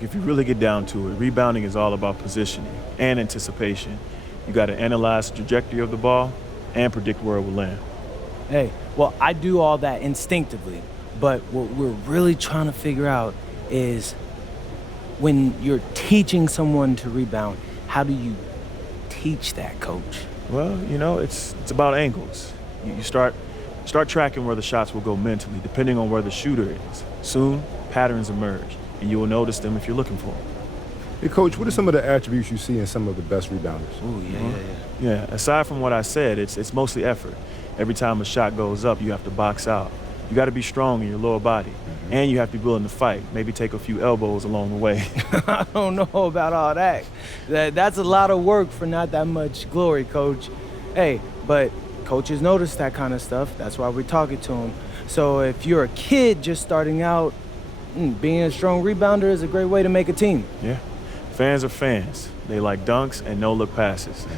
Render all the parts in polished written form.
Look, if you really get down to it, rebounding is all about positioning and anticipation. You got to analyze the trajectory of the ball and predict where it will land. Hey, well, I do all that instinctively, but what we're really trying to figure out is when you're teaching someone to rebound, how do you teach that, coach? Well, you know, it's about angles. You start tracking where the shots will go mentally, depending on where the shooter is. Soon, patterns emerge, and you will notice them if you're looking for them. Hey, Coach, what are some of the attributes you see in some of the best rebounders? Ooh, yeah. Yeah, aside from what I said, it's mostly effort. Every time a shot goes up, you have to box out. You got to be strong in your lower body, and you have to be willing to fight. Maybe take a few elbows along the way. I don't know about all that. That's a lot of work for not that much glory, Coach. Hey, but coaches notice that kind of stuff. That's why we're talking to them. So if you're a kid just starting out, being a strong rebounder is a great way to make a team. Yeah. Fans are fans. They like dunks and no-look passes.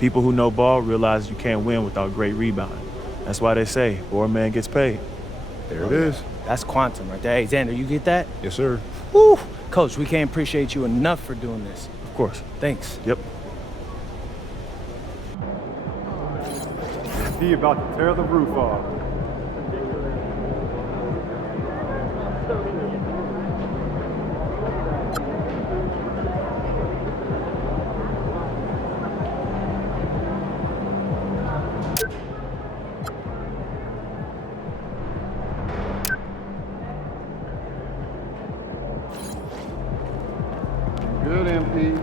People who know ball realize you can't win without great rebounding. That's why they say, board man gets paid. There it is. That's quantum right there. Hey, Xander, you get that? Yes, sir. Woo! Coach, we can't appreciate you enough for doing this. Of course. Thanks. Yep. He about to tear the roof off. Good, MP.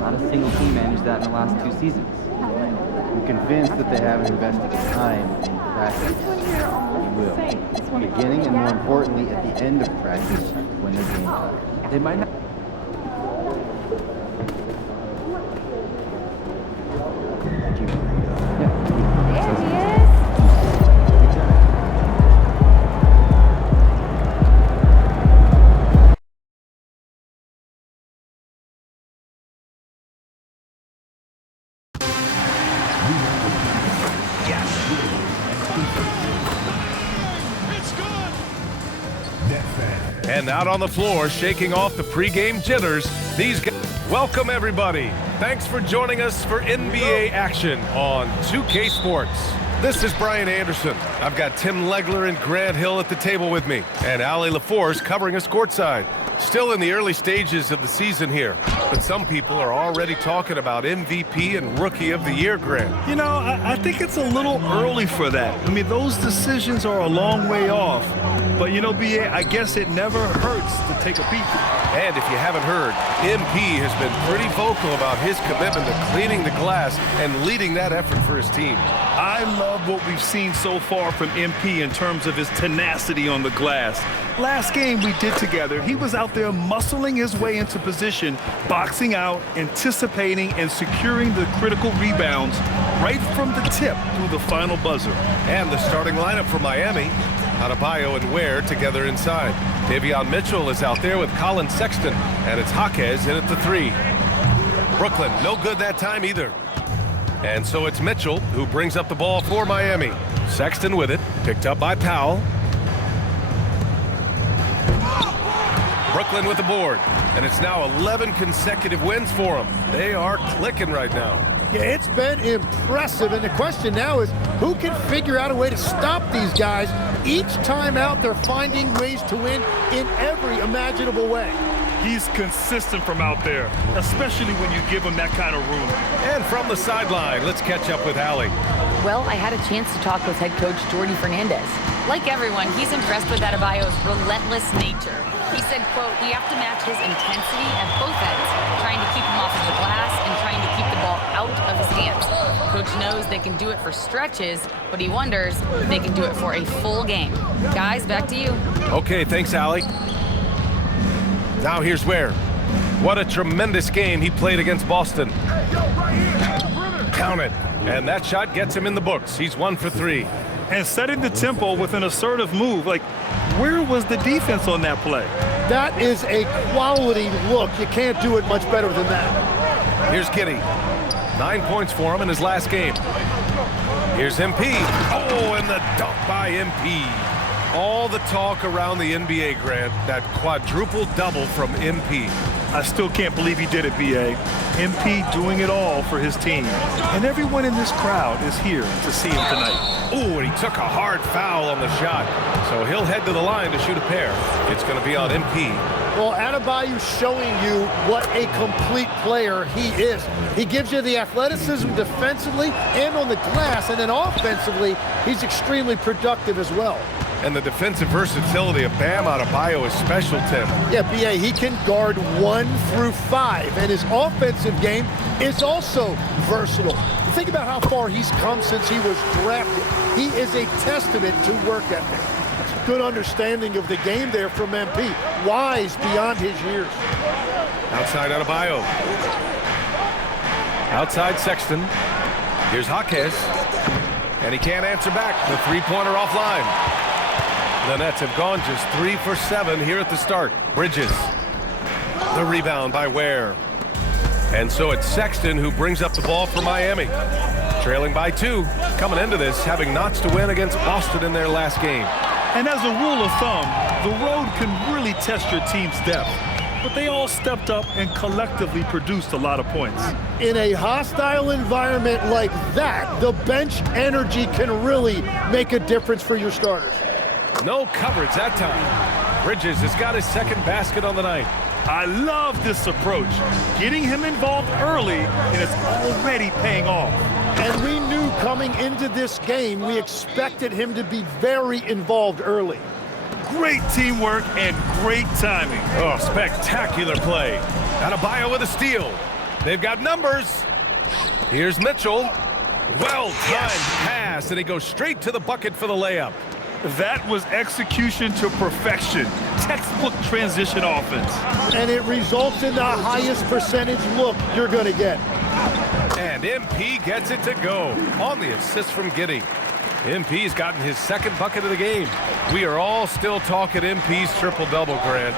Not a single team managed that in the last 2 seasons. I'm convinced that they haven't invested the time in practice. You will. Beginning and more importantly, at the end of practice, when they're game time. They might not. And out on the floor, shaking off the pregame jitters, these guys. Welcome, everybody. Thanks for joining us for NBA action on 2K Sports. This is Brian Anderson. I've got Tim Legler and Grant Hill at the table with me, and Allie LaForce covering us courtside. Still in the early stages of the season here, but some people are already talking about MVP and Rookie of the Year, Grant. You know, I think it's a little early for that. I mean, those decisions are a long way off. But, you know, B.A., I guess it never hurts to take a peek. And if you haven't heard, MP has been pretty vocal about his commitment to cleaning the glass and leading that effort for his team. I love what we've seen so far from MP in terms of his tenacity on the glass. Last game we did together, he was out there muscling his way into position, boxing out, anticipating, and securing the critical rebounds right from the tip through the final buzzer. And the starting lineup for Miami, Adebayo and Ware together inside. Davion Mitchell is out there with Colin Sexton, and it's Jaquez in at the 3. Brooklyn, no good that time either. And so it's Mitchell who brings up the ball for Miami. Sexton with it, picked up by Powell. Brooklyn with the board, and it's now 11 consecutive wins for them. They are clicking right now. Yeah, it's been impressive, and the question now is who can figure out a way to stop these guys? Each time out, they're finding ways to win in every imaginable way. He's consistent from out there, especially when you give him that kind of room. And from the sideline, let's catch up with Allie. Well, I had a chance to talk with head coach Jordy Fernandez. Like everyone, he's impressed with Adebayo's relentless nature. He said, quote, we have to match his intensity at both ends, trying to keep him off of the glass and trying to keep the ball out of his hands. Coach knows they can do it for stretches, but he wonders if they can do it for a full game. Guys, back to you. Okay, thanks, Allie. Now here's Ware. What a tremendous game he played against Boston. Count it. And that shot gets him in the books. He's 1 for 3. And setting the tempo with an assertive move. Like, where was the defense on that play? That is a quality look. You can't do it much better than that. Here's Giddey. 9 points for him in his last game. Here's MP. Oh, and the dunk by MP. All the talk around the NBA, Grant, that quadruple double from MP. I still can't believe he did it, B.A. MP doing it all for his team. And everyone in this crowd is here to see him tonight. Oh, and he took a hard foul on the shot. So he'll head to the line to shoot a pair. It's going to be on MP. Well, Adebayo's showing you what a complete player he is. He gives you the athleticism defensively and on the glass, and then offensively, he's extremely productive as well. And the defensive versatility of Bam Adebayo is special, Tim. Yeah, B.A., he can guard 1 through 5, and his offensive game is also versatile. Think about how far he's come since he was drafted. He is a testament to work ethic. Good understanding of the game there from MP. Wise beyond his years. Outside Adebayo. Outside Sexton. Here's Jaquez. And he can't answer back. The three-pointer offline. The Nets have gone just 3 for 7 here at the start. Bridges. The rebound by Ware. And so it's Sexton who brings up the ball for Miami. Trailing by 2, coming into this, having notched to win against Boston in their last game. And as a rule of thumb, the road can really test your team's depth. But they all stepped up and collectively produced a lot of points. In a hostile environment like that, the bench energy can really make a difference for your starters. No coverage that time. Bridges has got his second basket on the night. I love this approach. Getting him involved early, and it's already paying off. And we knew coming into this game, we expected him to be very involved early. Great teamwork and great timing. Oh, spectacular play. Adebayo with a steal. They've got numbers. Here's Mitchell. Well-timed pass, and he goes straight to the bucket for the layup. That was execution to perfection. Textbook transition offense. And it results in the highest percentage look you're going to get. And MP gets it to go on the assist from Giddey. MP's gotten his second bucket of the game. We are all still talking MP's triple-double, Grant.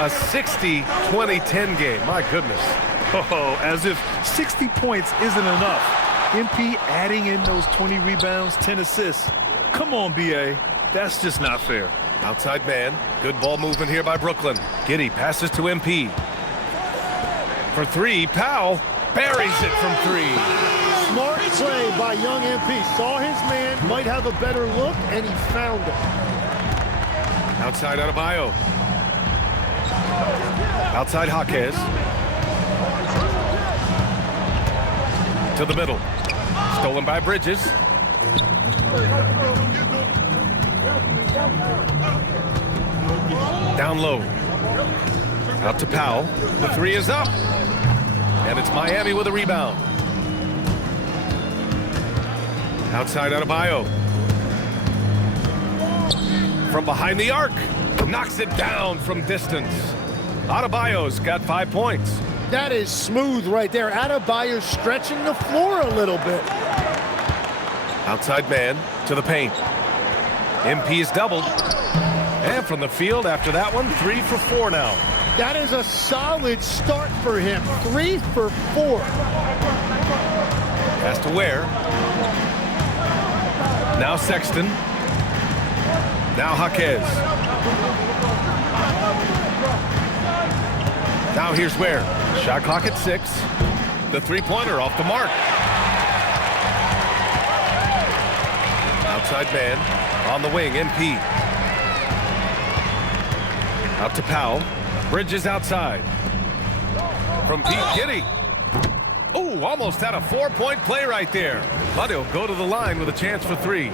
A 60-20-10 game. My goodness. Oh, as if 60 points isn't enough. MP adding in those 20 rebounds, 10 assists. Come on, B.A. That's just not fair. Outside man. Good ball movement here by Brooklyn. Giddey passes to MP. For 3, Powell buries it from 3. Smart play by young MP. Saw his man, might have a better look, and he found it. Outside Adebayo. Outside Jaquez. To the middle. Stolen by Bridges. Down low. Out to Powell. The 3 is up. And it's Miami with a rebound. Outside Adebayo. From behind the arc. Knocks it down from distance. Adebayo's got 5 points. That is smooth right there. Adebayo stretching the floor a little bit. Outside man to the paint. MP is doubled. And from the field after that one, 3 for 4 now. That is a solid start for him. 3 for 4. Pass to Ware. Now Sexton. Now Jaquez. Now here's Ware. Shot clock at 6. The three-pointer off the mark. Outside man. On the wing, MP. Out to Powell. Bridges outside. From Pete Giddey. Oh, almost had a 4-point play right there. But he'll go to the line with a chance for 3.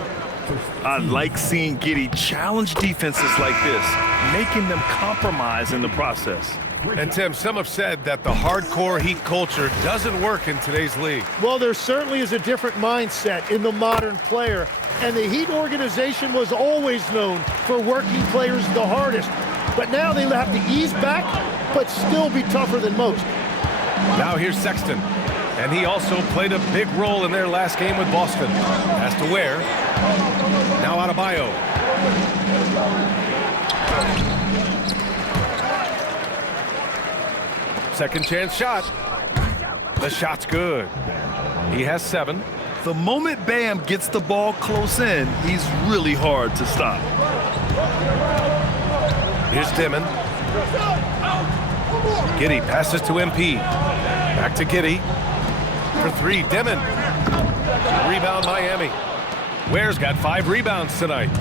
I like seeing Giddey challenge defenses like this, making them compromise in the process. And Tim, some have said that the hardcore Heat culture doesn't work in today's league. Well, there certainly is a different mindset in the modern player. And the Heat organization was always known for working players the hardest. But now they have to ease back, but still be tougher than most. Now here's Sexton. And he also played a big role in their last game with Boston. Pass to Ware. Now Adebayo. Second chance shot. The shot's good. He has 7. The moment Bam gets the ball close in, he's really hard to stop. Here's Dimon. Giddey passes to MP. Back to Giddey. For three, Dimon. Rebound Miami. Ware's got 5 rebounds tonight.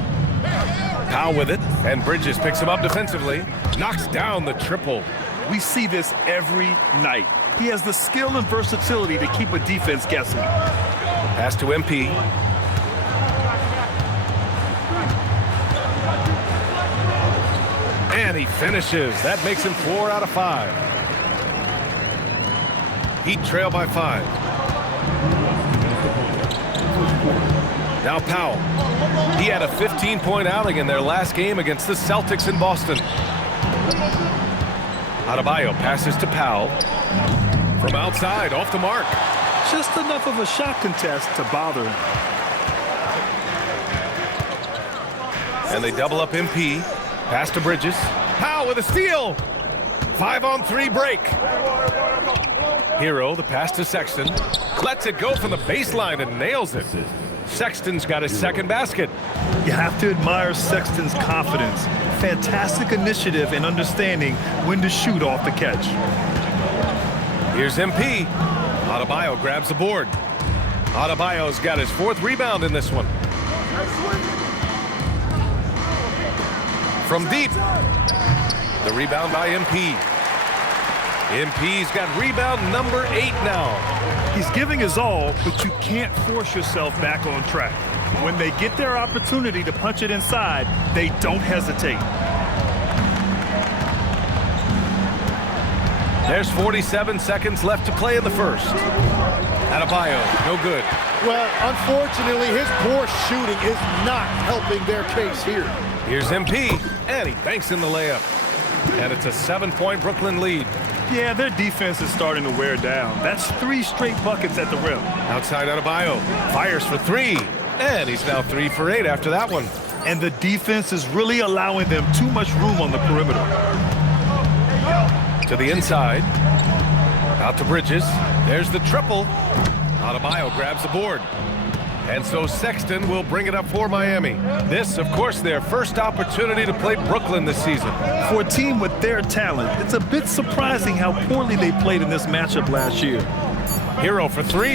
Powell with it, and Bridges picks him up defensively. Knocks down the triple. We see this every night. He has the skill and versatility to keep a defense guessing. Pass to MP. And he finishes. That makes him 4 out of 5. Heat trail by 5. Now Powell. He had a 15-point outing in their last game against the Celtics in Boston. Adebayo passes to Powell. From outside, off the mark. Just enough of a shot contest to bother him. And they double up MP. Pass to Bridges. Powell with a steal. 5-on-3 break. Hero, the pass to Sexton. Lets it go from the baseline and nails it. Sexton's got his second basket. You have to admire Sexton's confidence. Fantastic initiative and understanding when to shoot off the catch. Here's MP. Adebayo grabs the board. Adebayo's got his 4th rebound in this one. From deep. The rebound by MP. MP's got rebound number 8 now. He's giving his all, but you can't force yourself back on track. When they get their opportunity to punch it inside, they don't hesitate. There's 47 seconds left to play in the first. Adebayo, no good. Well, unfortunately, his poor shooting is not helping their case here. Here's MP, and he banks in the layup. And it's a 7-point Brooklyn lead. Yeah, their defense is starting to wear down. That's 3 straight buckets at the rim. Outside Adebayo, fires for 3. And he's now 3 for 8 after that one. And the defense is really allowing them too much room on the perimeter. To the inside. Out to Bridges. There's the triple. Adebayo grabs the board. And so Sexton will bring it up for Miami. This, of course, their first opportunity to play Brooklyn this season. For a team with their talent, it's a bit surprising how poorly they played in this matchup last year. Hero for 3.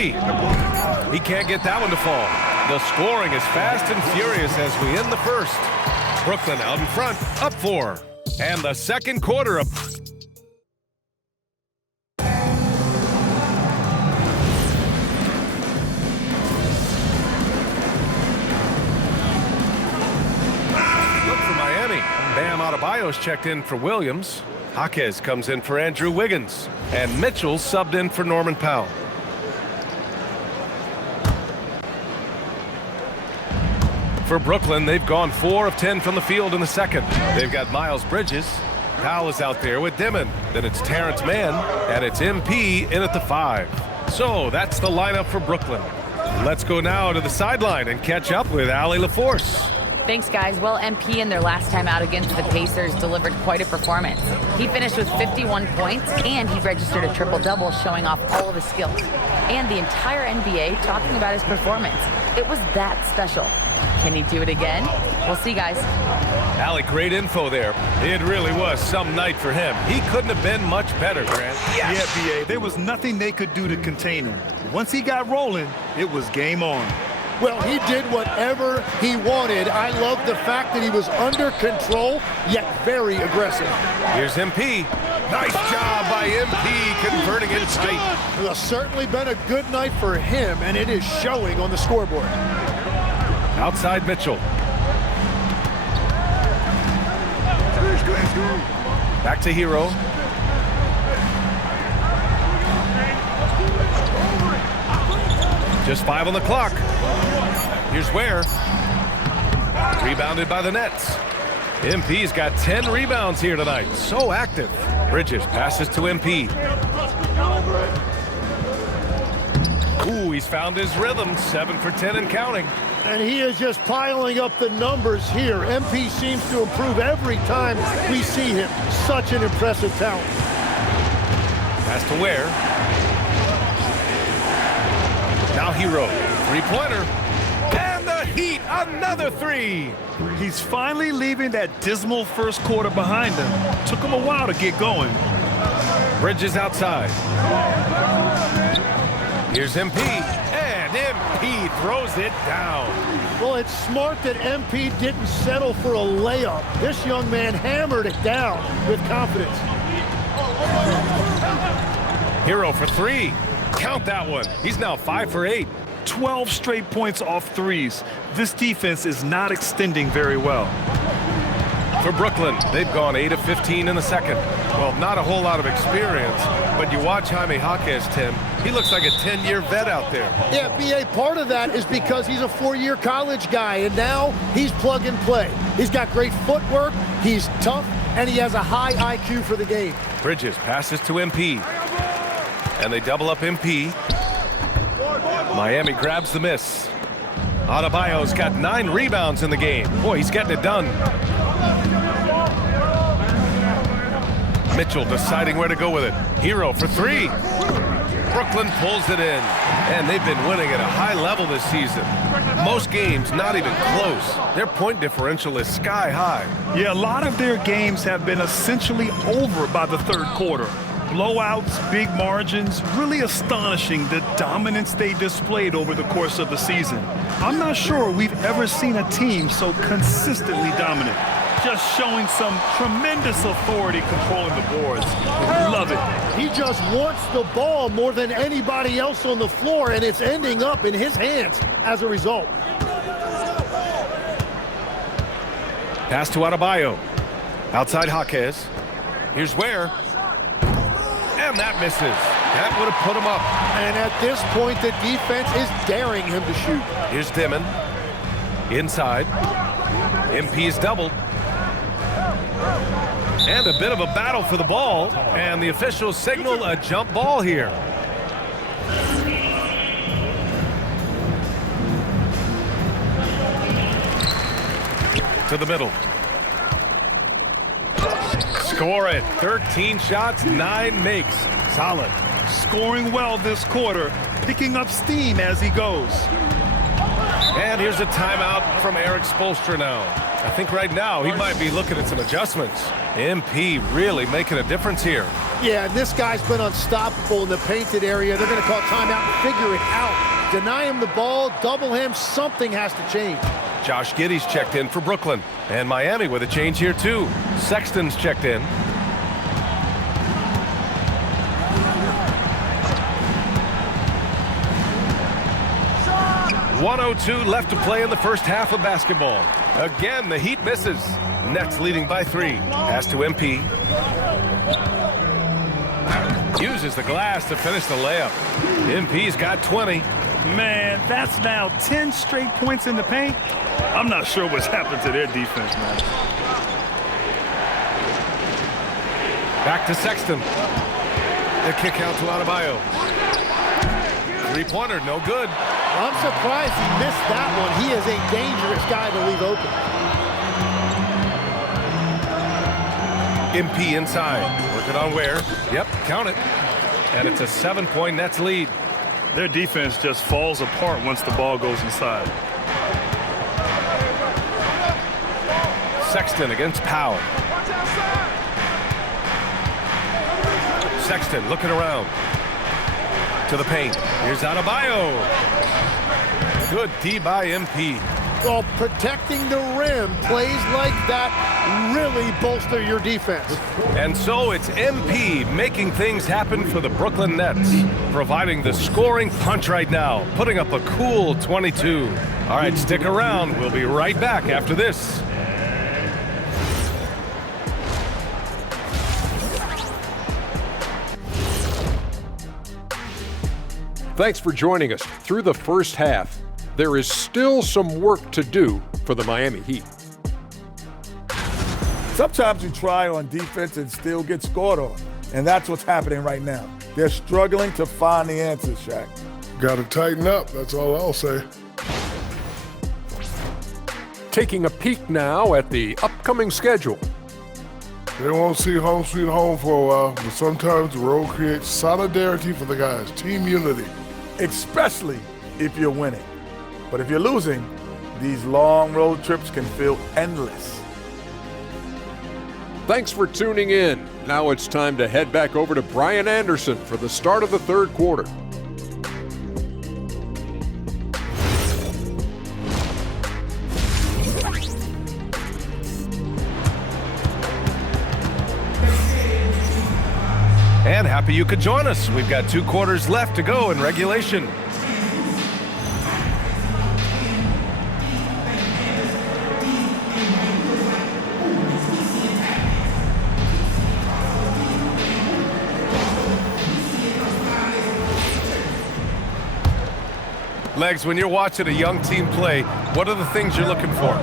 He can't get that one to fall. The scoring is fast and furious as we end the first. Brooklyn out in front, up 4. And the second quarter of... Bam Adebayo's checked in for Williams. Jaquez comes in for Andrew Wiggins. And Mitchell's subbed in for Norman Powell. For Brooklyn, they've gone 4 of 10 from the field in the second. They've got Miles Bridges. Powell is out there with Dimon. Then it's Terrence Mann, and it's MP in at the 5. So that's the lineup for Brooklyn. Let's go now to the sideline and catch up with Allie LaForce. Thanks, guys. Well, MP in their last time out against the Pacers delivered quite a performance. He finished with 51 points, and he registered a triple-double, showing off all of his skills. And the entire NBA talking about his performance. It was that special. Can he do it again? We'll see, guys. Allie, great info there. It really was some night for him. He couldn't have been much better, Grant. Yes. Yeah, B.A., there was nothing they could do to contain him. Once he got rolling, it was game on. Well, he did whatever he wanted. I love the fact that he was under control, yet very aggressive. Here's MP. Nice job by MP converting it tight. It has certainly been a good night for him, and it is showing on the scoreboard. Outside Mitchell. Back to Hero. Just 5 on the clock. Here's Ware. Rebounded by the Nets. MP's got 10 rebounds here tonight. So active. Bridges passes to MP. Ooh, he's found his rhythm. 7 for 10 and counting. And he is just piling up the numbers here. MP seems to improve every time we see him. Such an impressive talent. Pass to Ware. Now Hero. Three-pointer. And the Heat, another three. He's finally leaving that dismal first quarter behind him. Took him a while to get going. Bridges outside. Here's MP, and MP throws it down. Well, it's smart that MP didn't settle for a layup. This young man hammered it down with confidence. Hero for three. Count that one. He's now 5 for 8. 12 straight points off threes. This defense is not extending very well. For Brooklyn, they've gone 8 of 15 in the second. Well, not a whole lot of experience, but you watch Jaime Jaquez, Tim. He looks like a 10-year vet out there. Yeah, B.A., part of that is because he's a 4-year college guy, and now he's plug and play. He's got great footwork, he's tough, and he has a high IQ for the game. Bridges passes to MP. And they double up MP. Miami grabs the miss. Adebayo's got 9 rebounds in the game. Boy, he's getting it done. Mitchell deciding where to go with it. Hero for three. Brooklyn pulls it in. And they've been winning at a high level this season. Most games not even close. Their point differential is sky high. Yeah, a lot of their games have been essentially over by the third quarter. Blowouts, big margins, really astonishing the dominance they displayed over the course of the season. I'm not sure we've ever seen a team so consistently dominant. Just showing some tremendous authority controlling the boards. Love it. He just wants the ball more than anybody else on the floor, and it's ending up in his hands as a result. Pass to Adebayo. Outside Jaquez. Here's Ware. And that misses. That would have put him up. And at this point, the defense is daring him to shoot. Here's Dimon. Inside. MP's doubled. And a bit of a battle for the ball. And the officials signal a jump ball here. To the middle. Score it. 13 shots, 9 makes. Solid. Scoring well this quarter, picking up steam as he goes. And here's a timeout from Eric Spoelstra now. I think right now he might be looking at some adjustments. MP really making a difference here. Yeah, and this guy's been unstoppable in the painted area. They're going to call timeout and figure it out. Deny him the ball, double him, something has to change. Josh Giddey's checked in for Brooklyn. And Miami with a change here too. Sexton's checked in. .102 left to play in the first half of basketball. Again, the Heat misses. Nets leading by 3. Pass to MP. Uses the glass to finish the layup. MP's got 20. Man, that's now 10 straight points in the paint. I'm not sure what's happened to their defense, man. Back to Sexton. The kick out to Adebayo. Three-pointer, no good. I'm surprised he missed that one. He is a dangerous guy to leave open. MP inside. Working on Ware. Yep, count it. And it's a 7-point Nets lead. Their defense just falls apart once the ball goes inside. Sexton against Powell. Sexton looking around. To the paint. Here's Adebayo. Good D by MP. Well, protecting the rim, plays like that really bolster your defense. And so it's MP making things happen for the Brooklyn Nets, providing the scoring punch right now, putting up a cool 22. All right, stick around. We'll be right back after this. Thanks for joining us. Through the first half, there is still some work to do for the Miami Heat. Sometimes you try on defense and still get scored on, and that's what's happening right now. They're struggling to find the answers, Shaq. Got to tighten up, that's all I'll say. Taking a peek now at the upcoming schedule. They won't see home sweet home for a while, but sometimes the road creates solidarity for the guys, team unity. Especially if you're winning. But if you're losing, these long road trips can feel endless. Thanks for tuning in. Now it's time to head back over to Brian Anderson for the start of the third quarter. And happy you could join us. We've got 2 quarters left to go in regulation. Legs, when you're watching a young team play, what are the things you're looking for?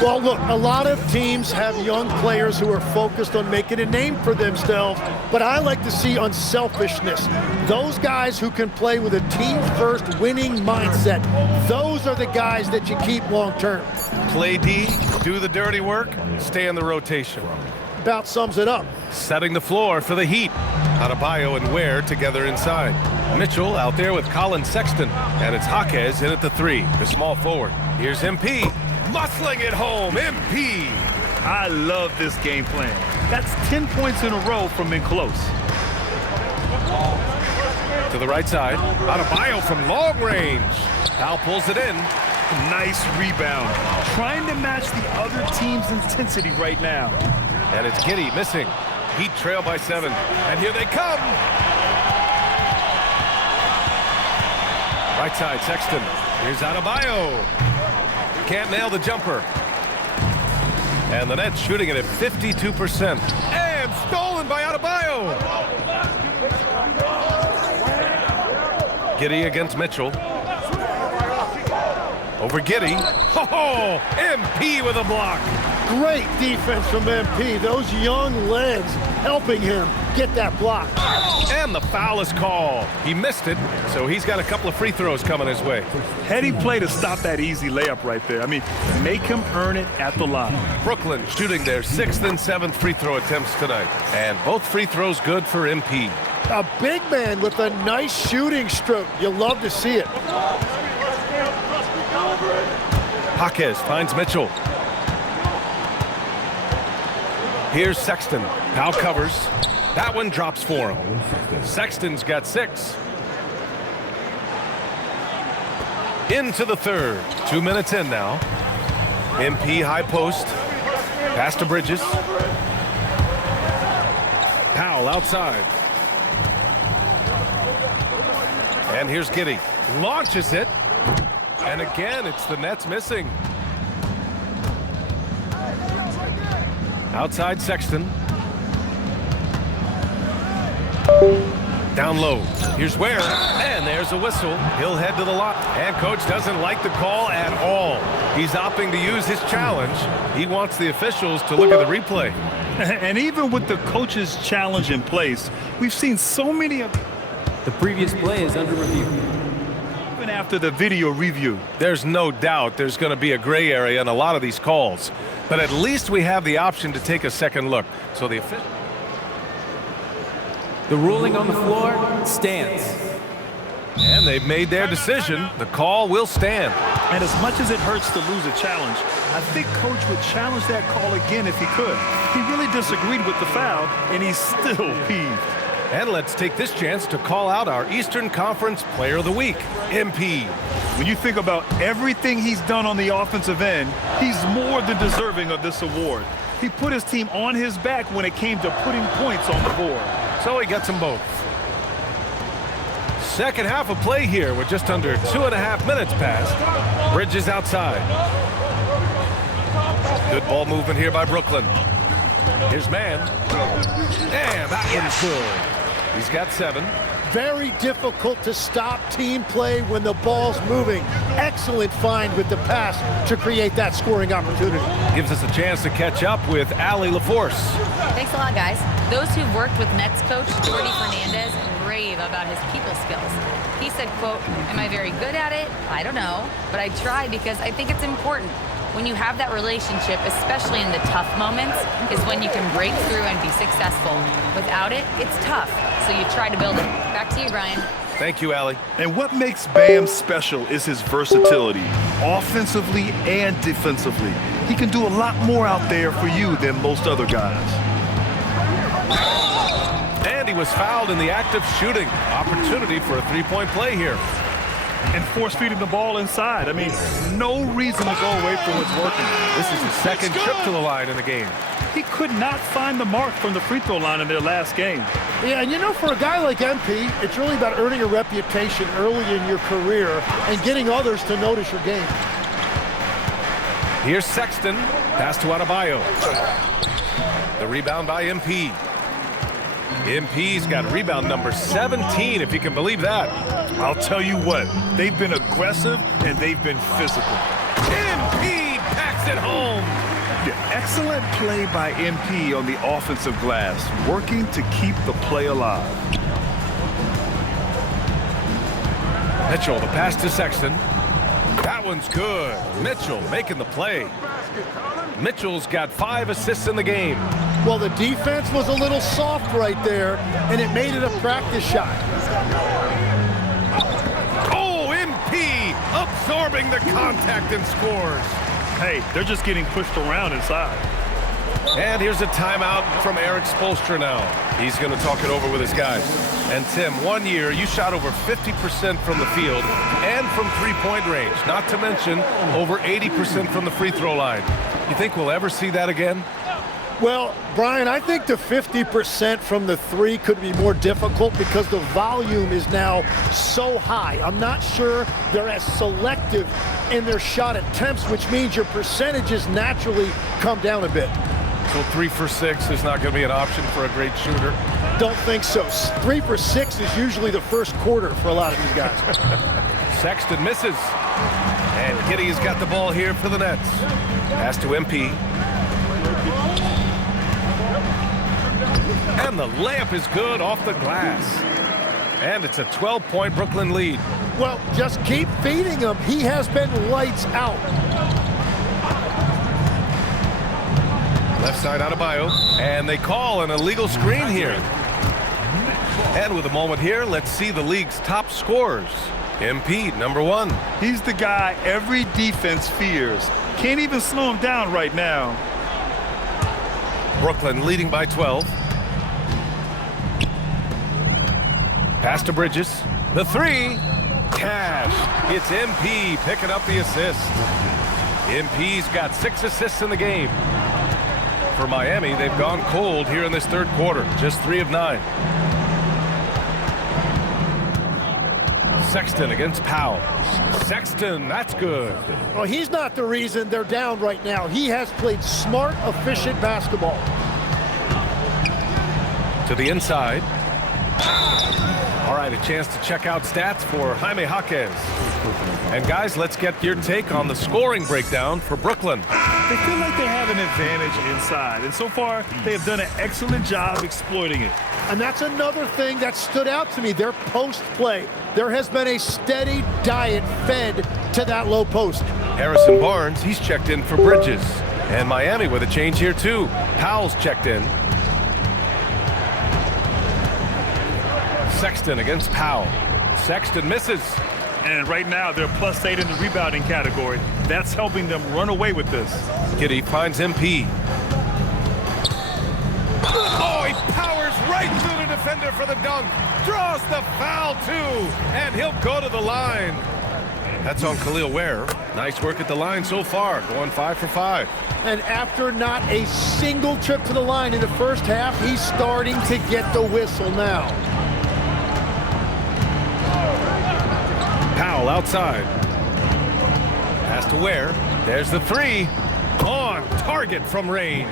Well, look, a lot of teams have young players who are focused on making a name for themselves, but I like to see unselfishness. Those guys who can play with a team-first winning mindset, those are the guys that you keep long-term. Play D, do the dirty work, stay in the rotation. About sums it up. Setting the floor for the Heat. Adebayo and Ware together inside. Mitchell out there with Colin Sexton, and it's Jaquez in at the 3, the small forward. Here's MP, muscling it home, MP. I love this game plan. That's 10 points in a row from in close. To the right side, Adebayo from long range. Powell pulls it in. Nice rebound. Trying to match the other team's intensity right now. And it's Giddey missing. Heat trail by 7. And here they come. Right side, Sexton. Here's Adebayo. Can't nail the jumper. And the Nets shooting it at 52%. And stolen by Adebayo. Giddey against Mitchell. Over Giddey. Oh, MP with a block. Great defense from MP. Those young legs helping him get that block. And the foul is called. He missed it, so he's got a couple of free throws coming his way. Heady play to stop that easy layup right there. I mean, make him earn it at the line. Brooklyn shooting their 6th and 7th free throw attempts tonight. And both free throws good for MP. A big man with a nice shooting stroke. You love to see it. Jaquez finds Mitchell. Here's Sexton. Powell covers. That one drops for him. Sexton's got 6. Into the third. 2 minutes in now. MP high post. Pass to Bridges. Powell outside. And here's Giddey. Launches it. And again, it's the Nets missing. Outside Sexton. Down low. Here's Ware. And there's a whistle. He'll head to the line. And coach doesn't like the call at all. He's opting to use his challenge. He wants the officials to look at the replay. And even with the coach's challenge in place, we've seen so many of... The previous play is under review. Even after the video review. There's no doubt there's going to be a gray area in a lot of these calls. But at least we have the option to take a second look. So the official... The ruling on the floor stands. And they've made their decision. The call will stand. And as much as it hurts to lose a challenge, I think coach would challenge that call again if he could. He really disagreed with the foul, and he's still peeved. And let's take this chance to call out our Eastern Conference Player of the Week, MP. When you think about everything he's done on the offensive end, he's more than deserving of this award. He put his team on his back when it came to putting points on the board. So he gets them both. Second half of play here with just under 2.5 minutes passed. Bridges outside. Good ball movement here by Brooklyn. Here's Man. And that one's good. He's got 7. Very difficult to stop team play when the ball's moving. Excellent find with the pass to create that scoring opportunity. Gives us a chance to catch up with Allie LaForce. Thanks a lot, guys. Those who've worked with Nets coach Jordy Fernandez rave about his people skills. He said, quote, "Am I very good at it? I don't know, but I try because I think it's important. When you have that relationship, especially in the tough moments, is when you can break through and be successful. Without it, it's tough, so you try to build it." Back to you, Brian. Thank you, Allie. And what makes Bam special is his versatility, offensively and defensively. He can do a lot more out there for you than most other guys. And he was fouled in the act of shooting. Opportunity for a three-point play here. And force-feeding the ball inside. I mean, no reason to go away from what's working. This is his second trip to the line in the game. He could not find the mark from the free throw line in their last game. Yeah, and you know, for a guy like MP, it's really about earning a reputation early in your career and getting others to notice your game. Here's Sexton. Pass to Adebayo. The rebound by MP. MP's got rebound number 17, if you can believe that. I'll tell you what, they've been aggressive and they've been physical. MP packs it home. Yeah, excellent play by MP on the offensive glass, working to keep the play alive. Mitchell, the pass to Sexton. That one's good. Mitchell making the play. Mitchell's got 5 assists in the game. Well, the defense was a little soft right there, and it made it a practice shot. Oh, MP absorbing the contact and scores. Hey, they're just getting pushed around inside. And here's a timeout from Eric Spoelstra now. He's going to talk it over with his guys. And Tim, 1 year, you shot over 50% from the field and from three-point range, not to mention over 80% from the free throw line. You think we'll ever see that again? Well, Brian, I think the 50% from the three could be more difficult because the volume is now so high. I'm not sure they're as selective in their shot attempts, which means your percentages naturally come down a bit. So 3 for 6 is not going to be an option for a great shooter? Don't think so. 3 for 6 is usually the first quarter for a lot of these guys. Sexton misses. And Giddey's got the ball here for the Nets. Pass to MP. And the layup is good off the glass. And it's a 12-point Brooklyn lead. Well, just keep feeding him. He has been lights out. Left side Adebayo. And they call an illegal screen here. And with a moment here, let's see the league's top scorers. MP, number 1. He's the guy every defense fears. Can't even slow him down right now. Brooklyn leading by 12. Pass to Bridges. The 3. Cash. It's MP picking up the assist. MP's got 6 assists in the game. For Miami, they've gone cold here in this third quarter. Just 3 of 9. Sexton against Powell. Sexton, that's good. Well, he's not the reason they're down right now. He has played smart, efficient basketball. To the inside. All right, a chance to check out stats for Jaime Jaquez. And guys, let's get your take on the scoring breakdown for Brooklyn. They feel like they have an advantage inside, and so far they have done an excellent job exploiting it. And that's another thing that stood out to me, their post play. There has been a steady diet fed to that low post. Harrison Barnes, he's checked in for Bridges. And Miami with a change here too. Powell's checked in. Sexton against Powell. Sexton misses. And right now they're +8 in the rebounding category. That's helping them run away with this. Giddey finds MP. Oh, he powers right through the defender for the dunk. Draws the foul too. And he'll go to the line. That's on Khalil Ware. Nice work at the line so far. Going 5 for 5. And after not a single trip to the line in the first half, he's starting to get the whistle now. Powell outside. Pass to Ware. There's the 3. On target from range.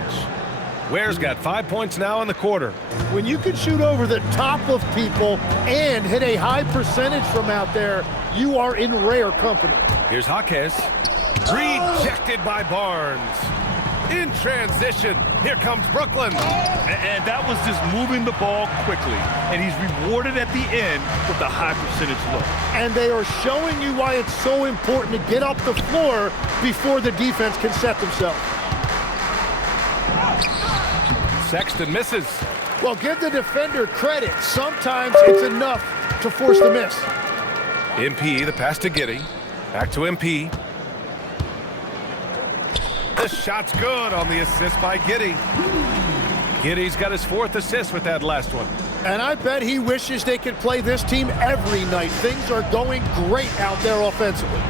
Ware's got 5 points now in the quarter. When you can shoot over the top of people and hit a high percentage from out there, you are in rare company. Here's Jaquez. Rejected by Barnes. In transition, here comes Brooklyn. And that was just moving the ball quickly. And he's rewarded at the end with a high percentage look. And they are showing you why it's so important to get up the floor before the defense can set themselves. Sexton misses. Well, give the defender credit. Sometimes it's enough to force the miss. MP, the pass to Giddey. Back to MP. The shot's good on the assist by Giddey. Giddey's got his 4th assist with that last one. And I bet he wishes they could play this team every night. Things are going great out there offensively.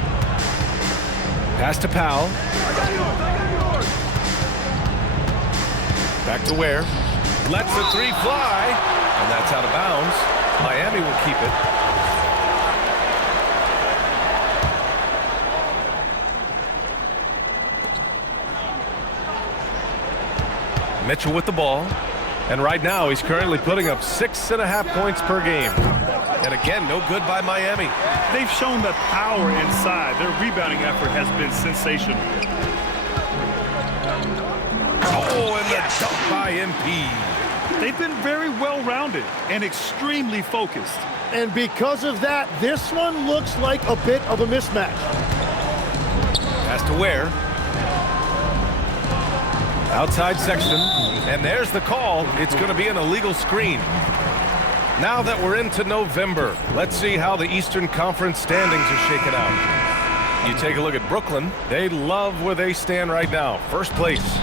Pass to Powell. Back to Ware. Lets the 3 fly. And that's out of bounds. Miami will keep it. Mitchell with the ball. And right now, he's currently putting up 6.5 points per game. And again, no good by Miami. They've shown the power inside. Their rebounding effort has been sensational. Oh, and the dunk by MP. They've been very well-rounded and extremely focused. And because of that, this one looks like a bit of a mismatch. Pass to Ware. Outside Sexton. And there's the call. It's going to be an illegal screen. Now that we're into November, let's see how the Eastern Conference standings are shaken out. You take a look at Brooklyn. They love where they stand right now. First place.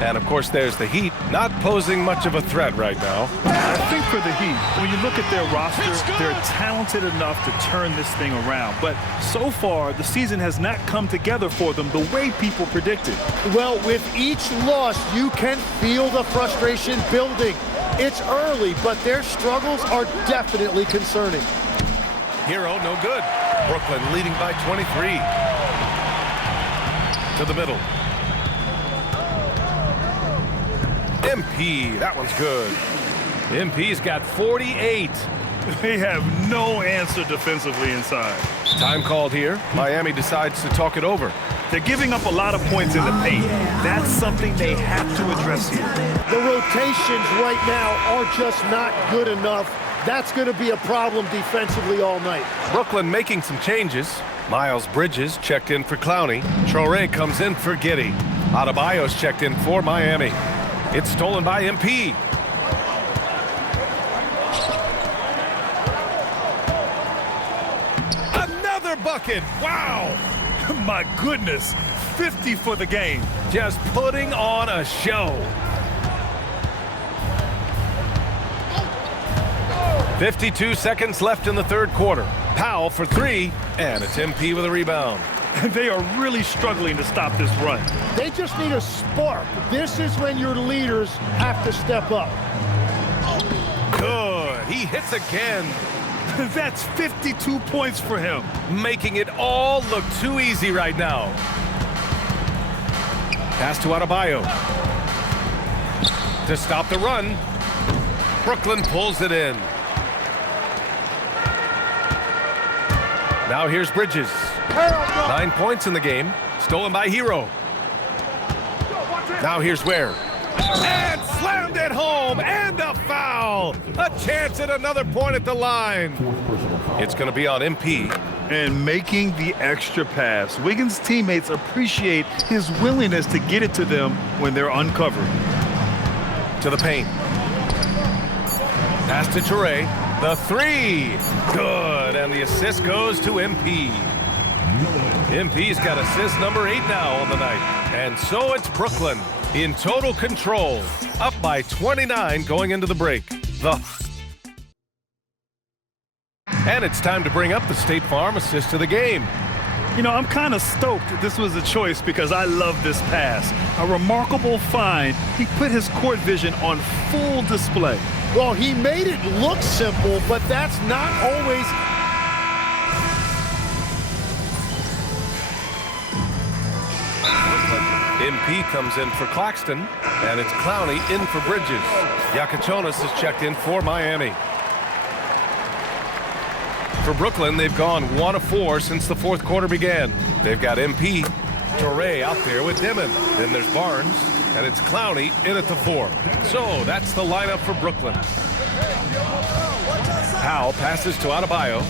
And, of course, there's the Heat, not posing much of a threat right now. I think for the Heat, when you look at their roster, they're talented enough to turn this thing around. But so far, the season has not come together for them the way people predicted. Well, with each loss, you can feel the frustration building. It's early, but their struggles are definitely concerning. Hero, no good. Brooklyn leading by 23. To the middle. MP, that one's good. MP's got 48. They have no answer defensively inside. Time called here. Miami decides to talk it over. They're giving up a lot of points in the paint. That's something they have to address here. The rotations right now are just not good enough. That's going to be a problem defensively all night. Brooklyn making some changes. Miles Bridges checked in for Clowney. Traore comes in for Giddey. Adebayo's checked in for Miami. It's stolen by MP. Another bucket. Wow. My goodness. 50 for the game. Just putting on a show. 52 seconds left in the third quarter. Powell for 3, and it's MP with a rebound. They are really struggling to stop this run. They just need a spark. This is when your leaders have to step up. Good. He hits again. That's 52 points for him. Making it all look too easy right now. Pass to Adebayo. To stop the run. Brooklyn pulls it in. Now here's Bridges. 9 points in the game. Stolen by Hero. Now here's Ware. And slammed it home. And a foul. A chance at another point at the line. It's going to be on MP. And making the extra pass. Wiggins' teammates appreciate his willingness to get it to them when they're uncovered. To the paint. Pass to Traore. The 3. Good. And the assist goes to MP. MP's got assist number 8 now on the night. And so it's Brooklyn in total control. Up by 29 going into the break. And it's time to bring up the State Farm assist of the game. You know, I'm kind of stoked that this was a choice because I love this pass. A remarkable find. He put his court vision on full display. Well, he made it look simple, but that's not always. MP comes in for Claxton, and it's Clowney in for Bridges. Yakachonis is checked in for Miami. For Brooklyn, they've gone 1 of 4 since the fourth quarter began. They've got MP, Traore out there with Dimon. Then there's Barnes, and it's Clowney in at the 4. So that's the lineup for Brooklyn. Powell passes to Adebayo.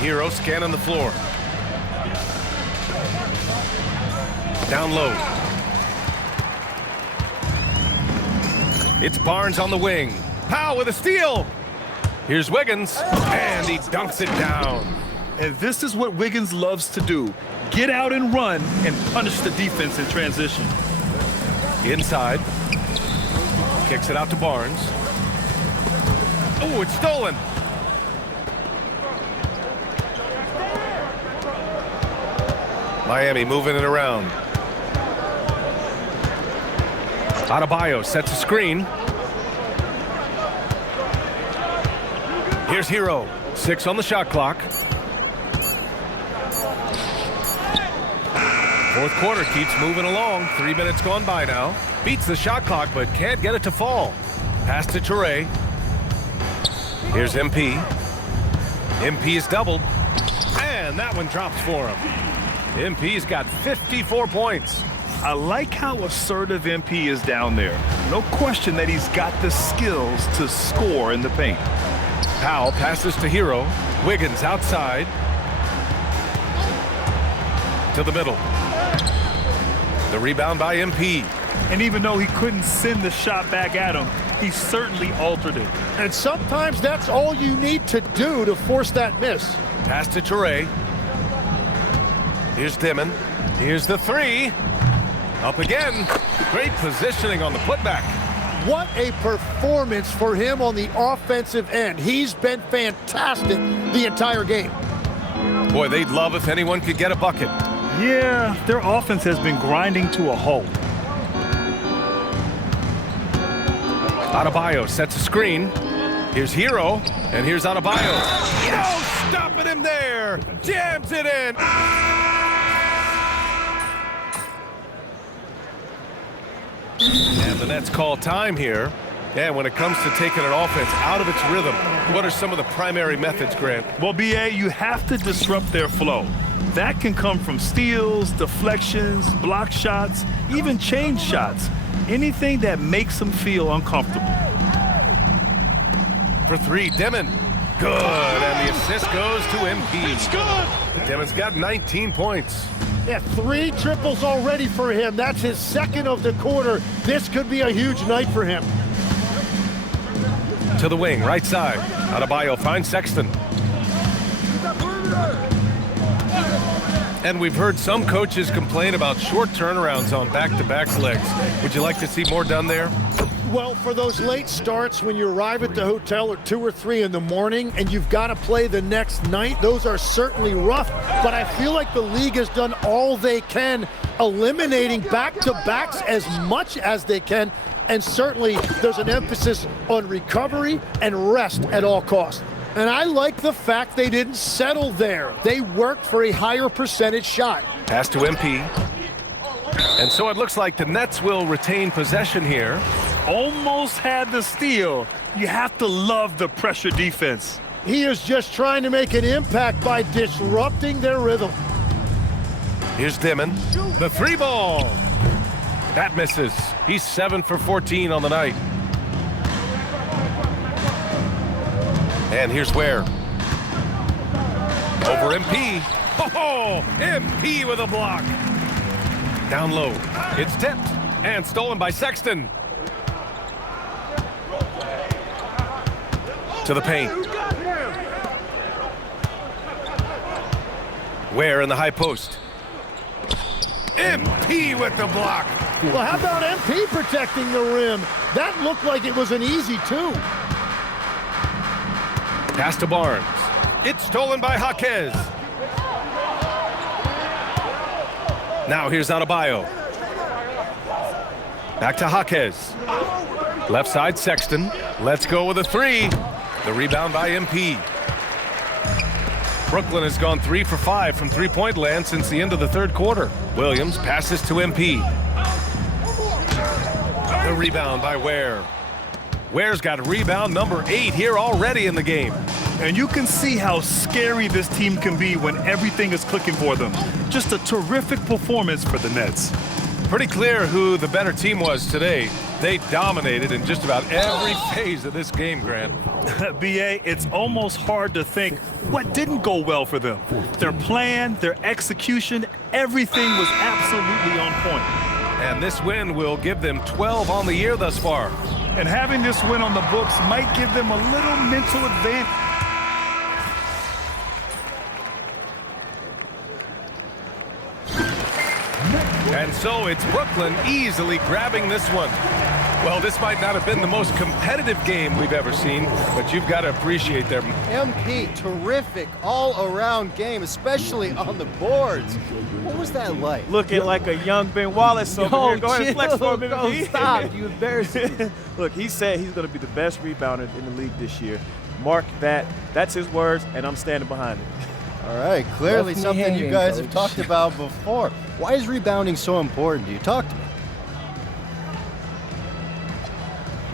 Hero scanning the floor. Down low. It's Barnes on the wing. Powell with a steal. Here's Wiggins, and he dunks it down. And this is what Wiggins loves to do. Get out and run and punish the defense in transition. Inside. Kicks it out to Barnes. Oh, it's stolen. Miami moving it around. Adebayo sets a screen. Here's Hero. 6 on the shot clock. Fourth quarter keeps moving along. 3 minutes gone by now. Beats the shot clock, but can't get it to fall. Pass to Toure. Here's MP. MP is doubled. And that one drops for him. MP's got 54 points. I like how assertive MP is down there. No question that he's got the skills to score in the paint. Powell passes to Hero. Wiggins outside. To the middle. The rebound by MP. And even though he couldn't send the shot back at him, he certainly altered it. And sometimes that's all you need to do to force that miss. Pass to Toure. Here's Dimon. Here's the three. Up again. Great positioning on the putback. What a performance for him on the offensive end. He's been fantastic the entire game. Boy, they'd love if anyone could get a bucket. Yeah, their offense has been grinding to a halt. Adebayo sets a screen. Here's Hero, and here's Adebayo. No stopping him there. Jams it in. And the Nets call time here. And when it comes to taking an offense out of its rhythm, what are some of the primary methods, Grant? Well, BA, you have to disrupt their flow. That can come from steals, deflections, block shots, even change shots. Anything that makes them feel uncomfortable. For three, Dimon. Good, and the assist goes to MP. It's good. Dimon's got 19 points. Yeah, 3 triples already for him. That's his second of the quarter. This could be a huge night for him. To the wing, right side. Adebayo finds Sexton. And we've heard some coaches complain about short turnarounds on back-to-back legs. Would you like to see more done there? Well, for those late starts when you arrive at the hotel at 2 or 3 in the morning and you've got to play the next night, those are certainly rough. But I feel like the league has done all they can, eliminating back-to-backs as much as they can. And certainly there's an emphasis on recovery and rest at all costs. And I like the fact they didn't settle there. They worked for a higher percentage shot. Pass to MP. And so it looks like the Nets will retain possession here. Almost had the steal. You have to love the pressure defense. He is just trying to make an impact by disrupting their rhythm. Here's Dimon. The three ball. That misses. He's 7 for 14 on the night. And here's Ware. Over MP. Oh, MP with a block. Down low. It's tipped and stolen by Sexton. To the paint. Ware in the high post. MP with the block. Well, how about MP protecting the rim? That looked like it was an easy 2. Pass to Barnes. It's stolen by Jaquez. Now here's Adebayo. Back to Jaquez. Left side Sexton. Let's go with a three. The rebound by MP. Brooklyn has gone 3 for 5 from three-point land since the end of the third quarter. Williams passes to MP. The rebound by Ware. Ware's got rebound number 8 here already in the game. And you can see how scary this team can be when everything is clicking for them. Just a terrific performance for the Nets. Pretty clear who the better team was today. They dominated in just about every phase of this game, Grant. BA, it's almost hard to think what didn't go well for them. Their plan, their execution, everything was absolutely on point. And this win will give them 12 on the year thus far. And having this win on the books might give them a little mental advantage. And so it's Brooklyn easily grabbing this one. Well, this might not have been the most competitive game we've ever seen, but you've got to appreciate their... MP, terrific all-around game, especially on the boards. What was that like? Looking like a young Ben Wallace over here. Go ahead and flex for him, Go, MB. stop. You embarrassed me. Look, he said he's going to be the best rebounder in the league this year. Mark that. That's his words, and I'm standing behind it. All right, clearly Left me something you hanging, guys Coach. have talked about before. Why is rebounding so important to you? Talk to me.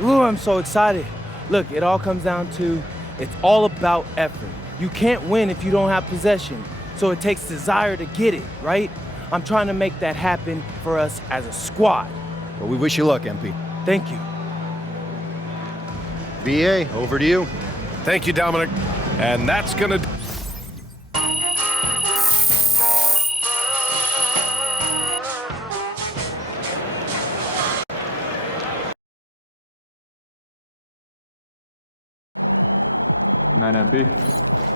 Ooh, I'm so excited. Look, it all comes down to, it's all about effort. You can't win if you don't have possession. So it takes desire to get it, right? I'm trying to make that happen for us as a squad. Well, we wish you luck, MP. Thank you. BA, over to you. Thank you, Dominic. And that's going to... MyNBA.